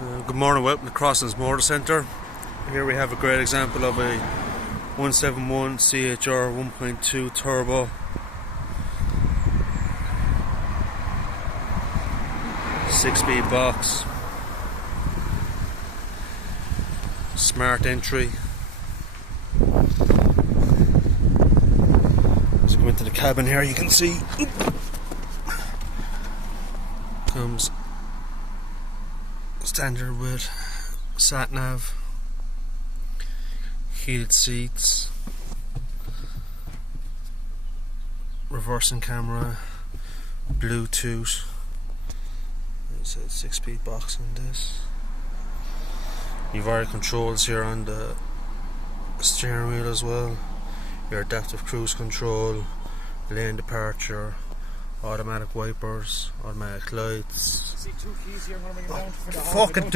Good morning, welcome to Crosslands Motor Centre. Here we have a great example of a 171 CHR 1.2 turbo. Six-speed box. Smart entry. As we go into the cabin here, you can see comes standard with sat nav, heated seats, reversing camera, Bluetooth. It's a 6-speed box in this. You've already controls here on the steering wheel as well. Your adaptive cruise control, lane departure, automatic wipers, automatic lights. See two keys here. What am I going down for the Fucking